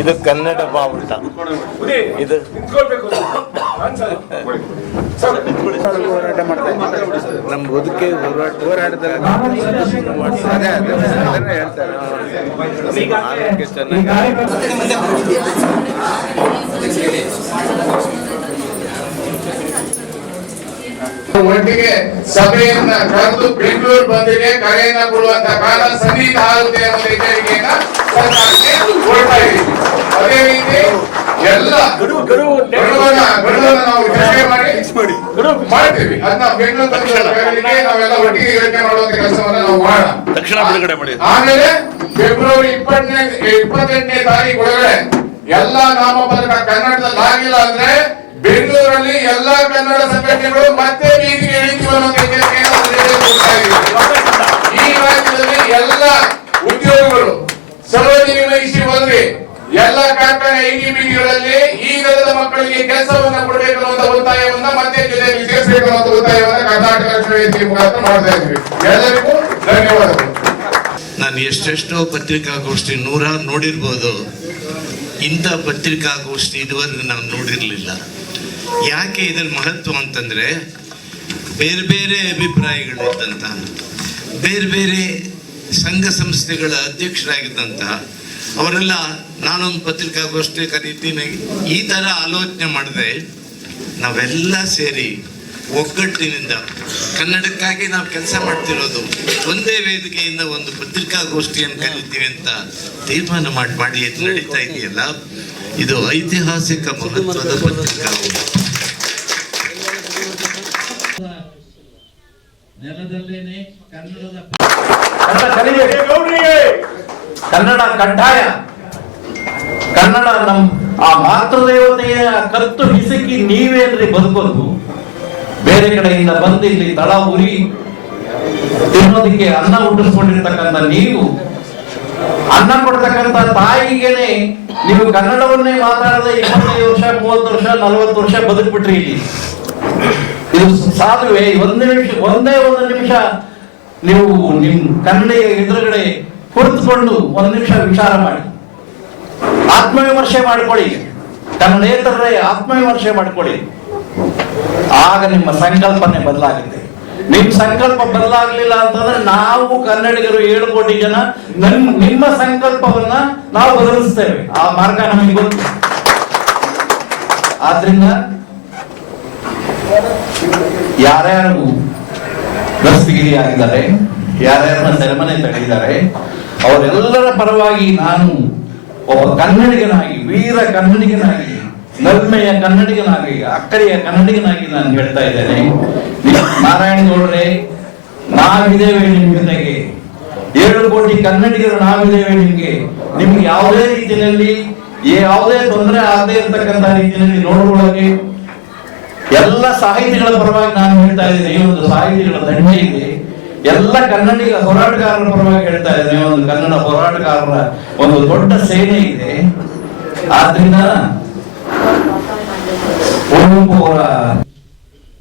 ಇದು ಕನ್ನಡ ಬಾವುಟ. ಇದು ನಮ್ಮ ಬದುಕೆ ಹೋರಾಟದಲ್ಲಿ ಹೇಳ್ತಾರೆ. ಆರೋಗ್ಯ ಚೆನ್ನಾಗಿ ಒಟ್ಟಿಗೆ ಸಭೆಯನ್ನ ಕರೆದು ಬೆಂಗಳೂರು ಬಂದಿಗೆ ಕರೆಯನ್ನ ಕೊಡುವಂತ ಕಾಲ ಸನ್ನಿಹಿತ ಆಗುತ್ತೆ ಅನ್ನೋ ಎಚ್ಚರಿಕೆಯನ್ನ ಸರ್ಕಾರಕ್ಕೆ ಕೊಡ್ತಾ ಇದ್ದೀವಿ. ಅದೇ ರೀತಿ ಎಲ್ಲ ಗಡುವನ್ನ ನಾವು ಚರ್ಚೆ ಮಾಡ್ತೀವಿ. ಅದನ್ನ ಬೆಂಗಳೂರಿಗೆ ನಾವೆಲ್ಲ ಒಟ್ಟಿಗೆ ಯೋಚನೆ ಮಾಡುವಂತ ಕೆಲಸವನ್ನ ನಾವು ಮಾಡೋಣ. ತಕ್ಷಣ ಬಿಡುಗಡೆ ಮಾಡಿ. ಆಮೇಲೆ ಫೆಬ್ರವರಿ 28ನೇ ತಾರೀಕು ಒಳಗಡೆ ಎಲ್ಲಾ ನಾಮಫಲಕ ಕನ್ನಡದಲ್ಲಿ ಆಗಿಲ್ಲ ಅಂದ್ರೆ ಬೆಂಗಳೂರಲ್ಲಿ ಎಲ್ಲಾ ಕನ್ನಡ ಸಂಘಟನೆಗಳು ಮತ್ತೆ ಬೀದಿಗೆ ಇಳಿತೀವಿ ಅನ್ನೋ ಈ ರಾಜ್ಯದಲ್ಲಿ ಎಲ್ಲ ಉದ್ಯೋಗಗಳು ಸರೋಜಿನಿ ಮಹಿಷಿ ಬಂದ್ವಿ ಎಲ್ಲ ಕಾರ್ಖಾನೆ ಐಟಿಬಿಗಳಲ್ಲಿ ಈಗದ ಮಕ್ಕಳಿಗೆ ಕೆಲಸವನ್ನ ಕೊಡಬೇಕು ಅನ್ನುವಂತ ಒತ್ತಾಯವನ್ನ ಮತ್ತೆ ಜೊತೆಗೆ ಸೇರಿಸಬೇಕು ಅನ್ನುವಂತ ಒತ್ತಾಯವನ್ನ ಕರ್ನಾಟಕ ರಕ್ಷಣಾ ವೇದಿಕೆ ಮುಖಾಂತರ ಮಾಡ್ತಾ ಇದ್ವಿ. ಎಲ್ಲರಿಗೂ ಧನ್ಯವಾದಗಳು. ನಾನು ಎಷ್ಟೆಷ್ಟೋ ಪತ್ರಿಕಾಗೋಷ್ಠಿ ನೂರಾರು ನೋಡಿರ್ಬೋದು. ಇಂಥ ಪತ್ರಿಕಾಗೋಷ್ಠಿ ಇದುವರೆಗೂ ನಾವು ನೋಡಿರಲಿಲ್ಲ. ಯಾಕೆ ಇದರ ಮಹತ್ವ ಅಂತಂದರೆ ಬೇರೆ ಬೇರೆ ಅಭಿಪ್ರಾಯಗಳಿದ್ದಂಥ ಬೇರೆ ಬೇರೆ ಸಂಘ ಸಂಸ್ಥೆಗಳ ಅಧ್ಯಕ್ಷರಾಗಿದ್ದಂತಹ ಅವರೆಲ್ಲ ನಾನೊಂದು ಪತ್ರಿಕಾಗೋಷ್ಠಿ ಕರೀತೀನಿ ಈ ಥರ ಆಲೋಚನೆ ಮಾಡಿದೆ. ನಾವೆಲ್ಲ ಸೇರಿ ಒಗ್ಗಟ್ಟಿನಿಂದ ಕನ್ನಡಕ್ಕಾಗಿ ನಾವು ಕೆಲಸ ಮಾಡ್ತಿರೋದು, ಒಂದೇ ವೇದಿಕೆಯಿಂದ ಒಂದು ಪತ್ರಿಕಾಗೋಷ್ಠಿಯನ್ನು ಕರೀತೀವಿ ಅಂತ ತೀರ್ಮಾನ ಮಾಡಿ ನಡೀತಾ ಇದೆಯಲ್ಲ, ಇದು ಐತಿಹಾಸಿಕ ಮಹತ್ವದ ಪತ್ರಿಕಾಗೋಷ್ಠಿ. ನೆಲದಲ್ಲೇನೆ ಕನ್ನಡದ ಕನ್ನಡ ಕಡ್ಡಾಯ. ಕನ್ನಡ ಆ ಮಾತೃದೇವತೆಯ ಕತ್ತು ಹಿಸುಕಿ ನೀವೇನ್ರಿ ಬದುಕೋದು? ಬೇರೆ ಕಡೆಯಿಂದ ಬಂದು ಇಲ್ಲಿ ತಳ ಉರಿ ತಿನ್ನೋದಕ್ಕೆ ಅನ್ನ ಹುಟ್ಟಿಸ್ಕೊಂಡಿರ್ತಕ್ಕಂಥ ನೀವು, ಅನ್ನ ಕೊಡ್ತಕ್ಕಂಥ ತಾಯಿಗೆನೆ ನೀವು ಕನ್ನಡವನ್ನೇ ಮಾತಾಡದೆ 25 ವರ್ಷ 30 ವರ್ಷ 40 ವರ್ಷ ಬದುಕ್ಬಿಟ್ರಿ ಇಲ್ಲಿ. ಇದು ಸಾಧುವೆ? ಒಂದೇ ಒಂದು ನಿಮಿಷ ನೀವು ನಿಮ್ ಕನ್ನಡ ಎದುರುಗಡೆ ಕುಳಿತುಕೊಂಡು ಒಂದು ನಿಮಿಷ ವಿಚಾರ ಮಾಡಿ, ಆತ್ಮವಿಮರ್ಶೆ ಮಾಡ್ಕೊಳ್ಳಿ. ಕನ್ನಡೇತರರೇ ಆತ್ಮವಿಮರ್ಶೆ ಮಾಡ್ಕೊಳ್ಳಿ. ಆಗ ನಿಮ್ಮ ಸಂಕಲ್ಪನೆ ಬದಲಾಗುತ್ತೆ. ನಿಮ್ ಸಂಕಲ್ಪ ಬದಲಾಗ್ಲಿಲ್ಲ ಅಂತಂದ್ರೆ ನಾವು ಕನ್ನಡಿಗರು 7 ಕೋಟಿ ಜನ ನಿಮ್ಮ ಸಂಕಲ್ಪವನ್ನ ನಾವು ಬದಲಿಸ್ತೇವೆ. ಆ ಮಾರ್ಗ ನಮಗೆ ಗೊತ್ತು. ಆದ್ರಿಂದ ಯಾರ್ಯಾರು ದಸ್ತಗಿರಿ ಆಗಿದ್ದಾರೆ, ಯಾರ್ಯಾರನ್ನ ಸೆರೆಮನೆ ತಡೆದಿದ್ದಾರೆ, ಅವರೆಲ್ಲರ ಪರವಾಗಿ ನಾನು ಒಬ್ಬ ಕನ್ನಡಿಗನಾಗಿ, ವೀರ ಕನ್ನಡಿಗನಾಗಿ, ನಲ್ಮೆಯ ಕನ್ನಡಿಗನಾಗಿ, ಅಕ್ಕರೆಯ ಕನ್ನಡಿಗನಾಗಿ ನಾನು ಹೇಳ್ತಾ ಇದ್ದೇನೆ, ನಾರಾಯಣಗೌಡ್ರೆ, ನಾವಿದ್ದೇವೆ ನಿಮ್ ಜೊತೆಗೆ. 7 ಕೋಟಿ ಕನ್ನಡಿಗರು ನಾವಿದ್ದೇವೆ ನಿಮ್ಗೆ ಯಾವುದೇ ರೀತಿಯಲ್ಲಿ ಯಾವುದೇ ತೊಂದರೆ ಆಗದೆ ಇರತಕ್ಕಂತ ರೀತಿಯಲ್ಲಿ ನೋಡ್ಕೊಳ್ಳೋಕೆ ಎಲ್ಲ ಸಾಹಿತಿಗಳ ಪರವಾಗಿ ನಾನು ಹೇಳ್ತಾ ಇದ್ದೀನಿ. ಒಂದು ಸಾಹಿತಿಗಳ ದಂಡೆ ಇದೆ. ಎಲ್ಲ ಕನ್ನಡಿಗ ಹೋರಾಟಗಾರರ ಪರವಾಗಿ ಹೇಳ್ತಾ ಇದ್ದೇನೆ. ಒಂದು ಕನ್ನಡ ಹೋರಾಟಗಾರರ ಒಂದು ದೊಡ್ಡ ಸೇನೆ ಇದೆ. ಆದ್ರಿಂದ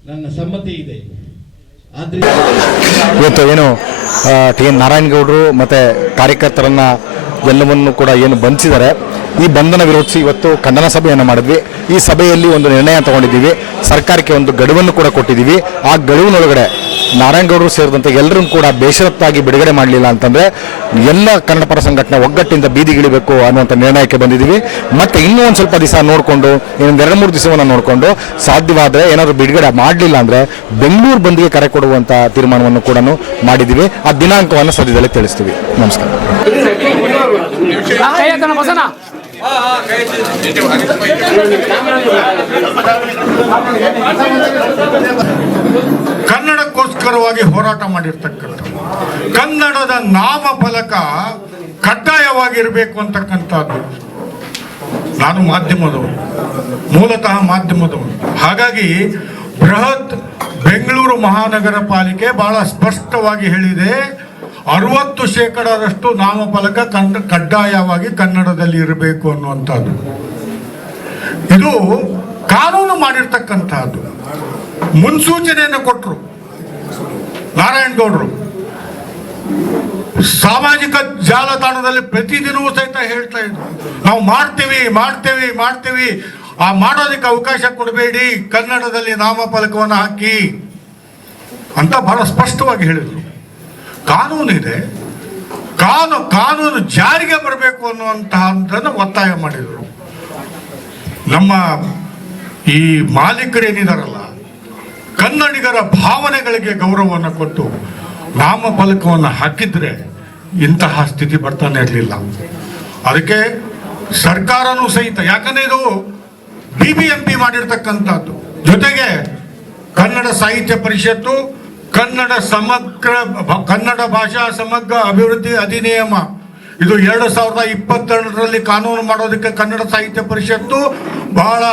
ನನ್ನ ಸಮ್ಮತಿ ಇದೆ. ಇವತ್ತು ಏನು ಟಿ.ಎನ್. ನಾರಾಯಣಗೌಡರು ಮತ್ತೆ ಕಾರ್ಯಕರ್ತರನ್ನ ಎಲ್ಲವನ್ನು ಕೂಡ ಏನು ಬಂಧಿಸಿದ್ದಾರೆ, ಈ ಬಂಧನ ವಿರೋಧಿಸಿ ಇವತ್ತು ಖಂಡನ ಸಭೆಯನ್ನು ಮಾಡಿದ್ವಿ. ಈ ಸಭೆಯಲ್ಲಿ ಒಂದು ನಿರ್ಣಯ ತಗೊಂಡಿದ್ದೀವಿ. ಸರ್ಕಾರಕ್ಕೆ ಒಂದು ಗಡುವನ್ನು ಕೂಡ ಕೊಟ್ಟಿದ್ದೀವಿ. ಆ ಗಡುವಿನೊಳಗಡೆ ನಾರಾಯಣಗೌಡರು ಸೇರಿದಂತೆ ಎಲ್ಲರೂ ಕೂಡ ಬೇಷರತ್ತಾಗಿ ಬಿಡುಗಡೆ ಮಾಡಲಿಲ್ಲ ಅಂತಂದರೆ ಎಲ್ಲ ಕನ್ನಡ ಪರ ಸಂಘಟನೆ ಒಗ್ಗಟ್ಟಿಂದ ಬೀದಿಗಿಳಿಬೇಕು ಅನ್ನುವಂಥ ನಿರ್ಣಯಕ್ಕೆ ಬಂದಿದ್ದೀವಿ. ಮತ್ತು ಇನ್ನೂ ಒಂದು ಸ್ವಲ್ಪ ದಿವಸ ನೋಡಿಕೊಂಡು, ಇನ್ನೊಂದು 2-3 ದಿವಸವನ್ನು ನೋಡಿಕೊಂಡು ಸಾಧ್ಯವಾದರೆ ಏನಾದರೂ ಬಿಡುಗಡೆ ಮಾಡಲಿಲ್ಲ ಅಂದರೆ ಬೆಂಗಳೂರು ಬಂದ್ಗೆ ಕರೆ ಕೊಡುವಂಥ ತೀರ್ಮಾನವನ್ನು ಕೂಡ ಮಾಡಿದ್ದೀವಿ. ಆ ದಿನಾಂಕವನ್ನು ಸದ್ಯದಲ್ಲೇ ತಿಳಿಸ್ತೀವಿ. ನಮಸ್ಕಾರ. ಕನ್ನಡಕ್ಕೋಸ್ಕರವಾಗಿ ಹೋರಾಟ ಮಾಡಿರ್ತಕ್ಕಂಥ ಕನ್ನಡದ ನಾಮಫಲಕ ಕಡ್ಡಾಯವಾಗಿರಬೇಕು ಅಂತಕ್ಕಂಥದ್ದು. ನಾನು ಮಾಧ್ಯಮದವನು, ಮೂಲತಃ ಮಾಧ್ಯಮದವನು. ಹಾಗಾಗಿ ಬೃಹತ್ ಬೆಂಗಳೂರು ಮಹಾನಗರ ಪಾಲಿಕೆ ಬಹಳ ಸ್ಪಷ್ಟವಾಗಿ ಹೇಳಿದೆ, 60% ನಾಮಫಲಕ ಕಡ್ಡಾಯವಾಗಿ ಕನ್ನಡದಲ್ಲಿ ಇರಬೇಕು ಅನ್ನುವಂಥದ್ದು. ಇದು ಕಾನೂನು ಮಾಡಿರ್ತಕ್ಕಂಥದ್ದು. ಮುನ್ಸೂಚನೆಯನ್ನು ಕೊಟ್ಟರು ನಾರಾಯಣಗೌಡರು. ಸಾಮಾಜಿಕ ಜಾಲತಾಣದಲ್ಲಿ ಪ್ರತಿದಿನವೂ ಸಹಿತ ಹೇಳ್ತಾ ಇದ್ರು, ನಾವು ಮಾಡ್ತೀವಿ, ಆ ಮಾಡೋದಕ್ಕೆ ಅವಕಾಶ ಕೊಡಬೇಡಿ, ಕನ್ನಡದಲ್ಲಿ ನಾಮಫಲಕವನ್ನು ಹಾಕಿ ಅಂತ ಬಹಳ ಸ್ಪಷ್ಟವಾಗಿ ಹೇಳಿದರು. ಕಾನೂನಿದೆ, ಕಾನೂನು ಜಾರಿಗೆ ಬರಬೇಕು ಅನ್ನುವಂತಹದ್ದನ್ನು ಒತ್ತಾಯ ಮಾಡಿದರು. ನಮ್ಮ ಈ ಮಾಲೀಕರೇನಿದಾರಲ್ಲ, ಕನ್ನಡಿಗರ ಭಾವನೆಗಳಿಗೆ ಗೌರವವನ್ನು ಕೊಟ್ಟು ನಾಮಫಲಕವನ್ನು ಹಾಕಿದ್ರೆ ಇಂತಹ ಸ್ಥಿತಿ ಬರ್ತಾನೆ ಇರಲಿಲ್ಲ. ಅದಕ್ಕೆ ಸರ್ಕಾರನೂ ಸಹಿತ, ಯಾಕಂದ್ರೆ ಇದು BBMP ಮಾಡಿರ್ತಕ್ಕಂಥದ್ದು, ಜೊತೆಗೆ ಕನ್ನಡ ಸಾಹಿತ್ಯ ಪರಿಷತ್ತು, ಕನ್ನಡ ಭಾಷಾ ಸಮಗ್ರ ಅಭಿವೃದ್ಧಿ ಅಧಿನಿಯಮ, ಇದು 2022ರಲ್ಲಿ ಕಾನೂನು ಮಾಡೋದಕ್ಕೆ ಕನ್ನಡ ಸಾಹಿತ್ಯ ಪರಿಷತ್ತು ಬಹಳ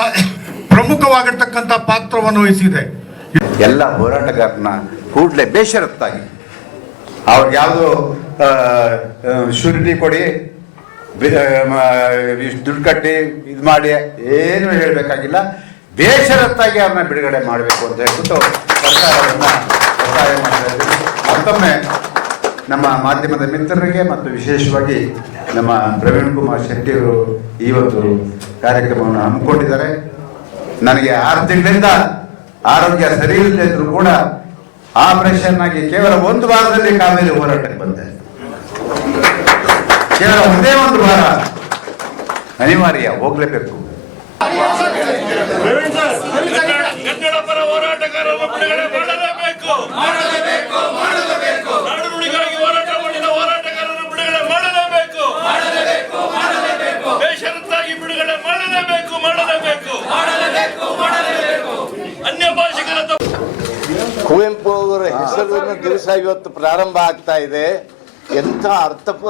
ಪ್ರಮುಖವಾಗಿರ್ತಕ್ಕಂಥ ಪಾತ್ರವನ್ನು ವಹಿಸಿದೆ. ಎಲ್ಲ ಹೋರಾಟಗಾರನ ಕೂಡಲೇ ಬೇಷರತ್ತಾಗಿ ಅವ್ರಿಗೆ ಯಾವುದೋ ಶೂರಿಟಿ ಕೊಡಿ, ದುಡ್ಡು ಕಟ್ಟಿ ಇದು ಮಾಡಿ ಏನು ಹೇಳಬೇಕಾಗಿಲ್ಲ, ಬೇಷರತ್ತಾಗಿ ಅವ್ರನ್ನ ಬಿಡುಗಡೆ ಮಾಡಬೇಕು ಅಂತ ಹೇಳ್ಬಿಟ್ಟು ಸರ್ಕಾರವನ್ನು ಒತ್ತಾಯ ಮಾಡಿದ್ದೀವಿ. ಮತ್ತೊಮ್ಮೆ ನಮ್ಮ ಮಾಧ್ಯಮದ ಮಿತ್ರರಿಗೆ ಮತ್ತು ವಿಶೇಷವಾಗಿ ನಮ್ಮ ಪ್ರವೀಣ್ ಕುಮಾರ್ ಶೆಟ್ಟಿಯವರು ಈ ಒಂದು ಕಾರ್ಯಕ್ರಮವನ್ನು ಹಮ್ಮಿಕೊಂಡಿದ್ದಾರೆ. ನನಗೆ 6 ತಿಂಗಳಿಂದ ಆರೋಗ್ಯ ಸರಿ ಇಲ್ಲದಿದ್ರು ಕೂಡ ಆಪರೇಷನ್ ಆಗಿ ಕೇವಲ 1 ವಾರದಲ್ಲಿ ಕಾವೇರಿ ಹೋರಾಟಕ್ಕೆ ಬಂದೆ. ಕೇವಲ ಒಂದೇ 1 ವಾರ ಅನಿವಾರ್ಯ, ಹೋಗ್ಲೇಬೇಕು. ಕನ್ನಡ ಪರ ಹೋರಾಟಗಾರರನ್ನು ಬಿಡುಗಡೆ ಮಾಡಲೇಬೇಕು. ನಾಡು ನುಡಿಗಾಗಿ ಹೋರಾಟ ಮಾಡಿದ ಹೋರಾಟಗಾರರನ್ನು ಬಿಡುಗಡೆ ಮಾಡಲೇಬೇಕು. ಬೇಷರತ್ತಾಗಿ ಬಿಡುಗಡೆ ಮಾಡಲೇಬೇಕು. ಅನ್ಯ ಭಾಷಿಕರ ಕುವೆಂಪು ಅವರ ಹೆಸರಿನ ದಿವಸ ಇವತ್ತು ಪ್ರಾರಂಭ ಆಗ್ತಾ ಇದೆ. ಎಂಥ ಅರ್ಥಪೂರ್ಣ